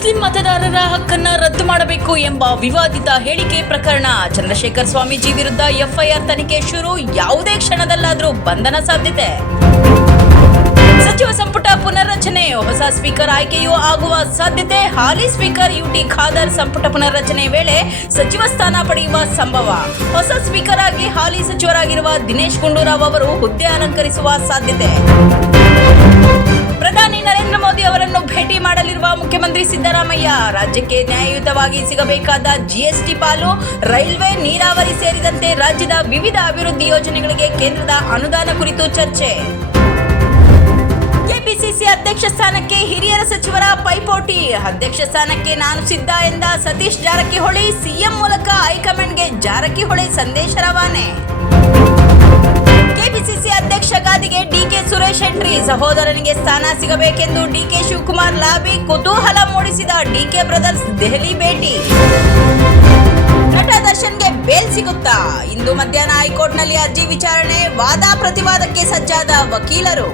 Muslim ಮತದಾರರ ಹಕ್ಕನ್ನ ರದ್ದು ಮಾಡಬೇಕು ಎಂಬ ವಿವಾದಿತ ಹೇಳಿಕೆ ಪ್ರಕರಣ. ಚಂದ್ರಶೇಖರ್ ಸ್ವಾಮೀಜಿ ವಿರುದ್ಧ ಎಫ್ಐಆರ್ ತನಿಖೆ ಶುರು. ಯಾವುದೇ ಕ್ಷಣದಲ್ಲಾದರೂ ಬಂಧನ ಸಾಧ್ಯತೆ. ಸಚಿವ ಸಂಪುಟ ಪುನರ್ರಚನೆ. ಹೊಸ ಸ್ಪೀಕರ್ ಆಯ್ಕೆಯೂ ಆಗುವ ಸಾಧ್ಯತೆ. ಹಾಲಿ ಸ್ಪೀಕರ್ ಯುಟಿ ಖಾದರ್ ಸಂಪುಟ ಪುನರ್ರಚನೆ ವೇಳೆ ಸಚಿವ ಸ್ಥಾನ ಪಡೆಯುವ ಸಂಭವ. ಹೊಸ ಸ್ಪೀಕರ್ ಆಗಿ ಹಾಲಿ ಸಚಿವರಾಗಿರುವ ದಿನೇಶ್ ಗುಂಡೂರಾವ್ ಅವರು ಹುದ್ದೆ ಅಲಂಕರಿಸುವ ಸಾಧ್ಯತೆ. ಪ್ರಧಾನಿ ನರೇಂದ್ರ ಮೋದಿ ಅವರನ್ನು ಭೇಟಿ ಮಾಡಲಿರುವ ಮುಖ್ಯಮಂತ್ರಿ ಸಿದ್ದರಾಮಯ್ಯ. ರಾಜ್ಯಕ್ಕೆ ನ್ಯಾಯಯುತವಾಗಿ ಸಿಗಬೇಕಾದ ಜಿಎಸ್ಟಿ ಪಾಲು, ರೈಲ್ವೆ, ನೀರಾವರಿ ಸೇರಿದಂತೆ ರಾಜ್ಯದ ವಿವಿಧ ಅಭಿವೃದ್ಧಿ ಯೋಜನೆಗಳಿಗೆ ಕೇಂದ್ರದ ಅನುದಾನ ಕುರಿತು ಚರ್ಚೆ. ಕೆಪಿಸಿಸಿ ಅಧ್ಯಕ್ಷ ಸ್ಥಾನಕ್ಕೆ ಹಿರಿಯರ ಸಚಿವರ ಪೈಪೋಟಿ. ಅಧ್ಯಕ್ಷ ಸ್ಥಾನಕ್ಕೆ ನಾನು ಸಿದ್ಧ ಎಂದ ಸತೀಶ್ ಜಾರಕಿಹೊಳಿ. ಸಿಎಂ ಮೂಲಕ ಹೈಕಮಾಂಡ್ಗೆ ಜಾರಕಿಹೊಳಿ ಸಂದೇಶ ರವಾನೆ. ಕೆಪಿಸಿಸಿ ಅಧ್ಯಕ್ಷ ಗಾದಿಗೆ ಡಿಕೆ ಸುರೇಶ್ ಎಂಟ್ರಿ. ಸಹೋದರನಿಗೆ ಸ್ಥಾನ ಸಿಗಬೇಕೆಂದು ಡಿಕೆ ಶಿವಕುಮಾರ್ ಲಾಬಿ. ಕುತೂಹಲ ಮೂಡಿಸಿದ ಡಿಕೆ ಬ್ರದರ್ಸ್ ದೆಹಲಿ ಭೇಟಿ. ನಟ ದರ್ಶನ್ಗೆ ಬೇಲ್ ಸಿಗುತ್ತಾ? ಇಂದು ಮಧ್ಯಾಹ್ನ ಹೈಕೋರ್ಟ್ನಲ್ಲಿ ಅರ್ಜಿ ವಿಚಾರಣೆ. ವಾದ ಪ್ರತಿವಾದಕ್ಕೆ ಸಜ್ಜಾದ ವಕೀಲರು.